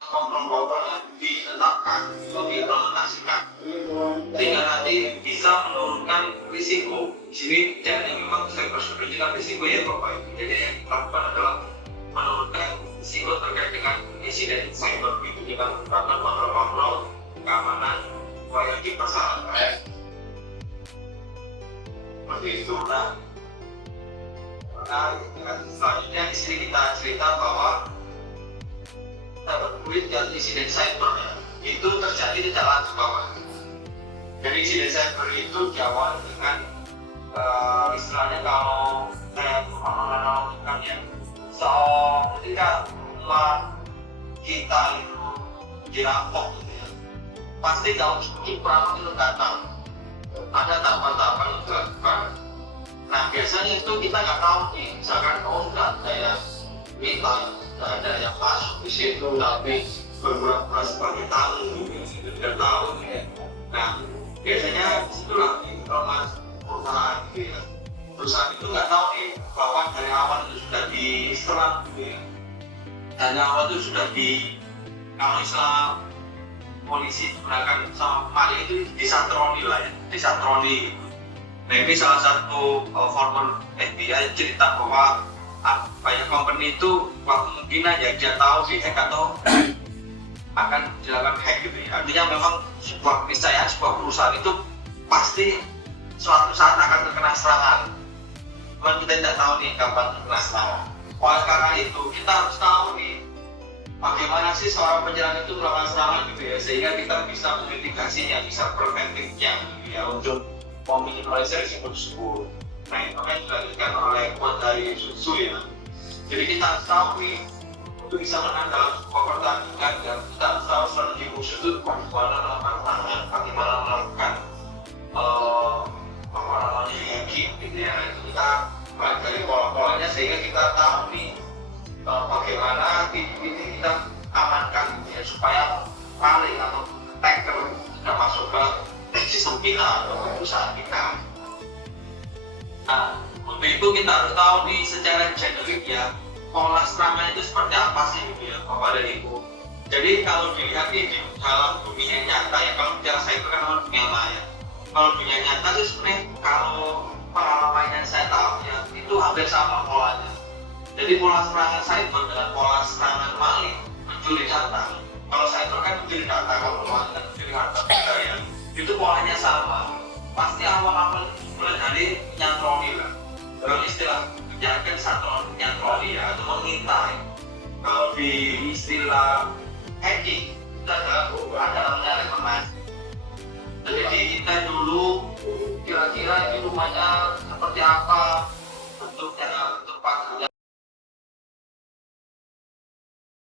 kontrol ditetapkan atau diimplementasikan sehingga nanti bisa menurunkan risiko. Di sini caranya memang sektor security kan risiko ya Bapak Ibu. Jadi yang dilakukan adalah menurunkan risiko terkait dengan insiden cyber itu dengan melakukan kontrol-kontrol keamanan yang dipersyaratkan. Seperti itu. Nah, selanjutnya di sini kita cerita bahwa terkait dan insiden cyber itu terjadi di jalan bawah. Jadi insiden cyber itu diawali dengan istilahnya kalau saya menganalogikan ya, ketika kita itu dirampok gitu ya, pasti dalam perang itu datang ada tahapan-tahapan yang dilakukan. Nah biasanya itu kita nggak tahu nih, misalkan nggak ada yang minta, nggak ada yang masuk di situ, tapi beberapa sebagai tamu tidak tahu ya. Nah biasanya disitulah kalau perusahaan gitu ya, perusahaan itu nggak tahu nih bahwa dari awal itu sudah diserang gitu ya, dari awal itu sudah kalau istilah polisi menggunakan sama maling itu disatroni lah ya, disatroni. Nah ini salah satu former FBI cerita bahwa banyak company itu kemungkinan ya dia tahu di hack atau akan dilakukan hack gitu ya. Artinya memang sebuah keniscayaan sebuah perusahaan itu pasti suatu saat akan terkena serangan. Cuman kita tidak tahu nih kapan terkena serangan. Oleh karena itu kita harus tahu nih bagaimana sih seorang penyerang itu melakukan serangan gitu ya, sehingga kita bisa memitigasinya, bisa preventifnya gitu ya, untuk meminimalisir risiko tersebut. Nah itu kan dilakukan oleh quote dari Sun Tzu ya. Jadi kita harus tahu nih untuk bisa menang dalam sebuah pertandingan dan kita harus tahu strategi khusus itu bagaimana melakukan serangan, bagaimana melakukan hacking gitu ya. Itu kita pelajari pola-polanya sehingga kita tahu nih bagaimana ini kita amankan ya, supaya maling atau hacker tidak masuk ke sistem kita atau ke perusahaan kita. Nah, untuk itu kita harus tahu nih secara generik ya, pola serangan itu seperti apa sih gitu ya Bapak dan Ibu. Jadi kalau dilihat di dalam dunia nyata ya, kalau bicara saya itu kan dalam dunia maya. Kalau dunia nyata sih sebenarnya kalau pengalaman yang saya tahu ya, itu hampir sama polanya. Jadi pola serangan cyber dengan pola serangan maling mencuri data. Kalau cyber kan mencuri data, kalau maling kan mencuri harta benda ya. Itu polanya sama. Pasti awal-awal mulai dari nyatroni lah. Dalam istilah menjalankan satu nyatroni ya, atau mengintai. Kalau di istilah hacking itu ada namanya rekomendasi. Jadi kita dulu kira-kira ini rumahnya seperti apa,